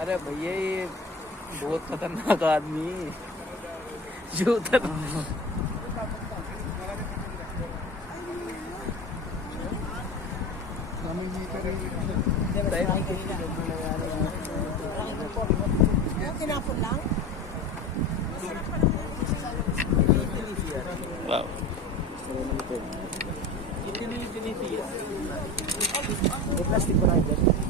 अरे भैया ये बहुत खतरनाक आदमी जो उतर Tinapon lang? wow. May plastic pa na dyan.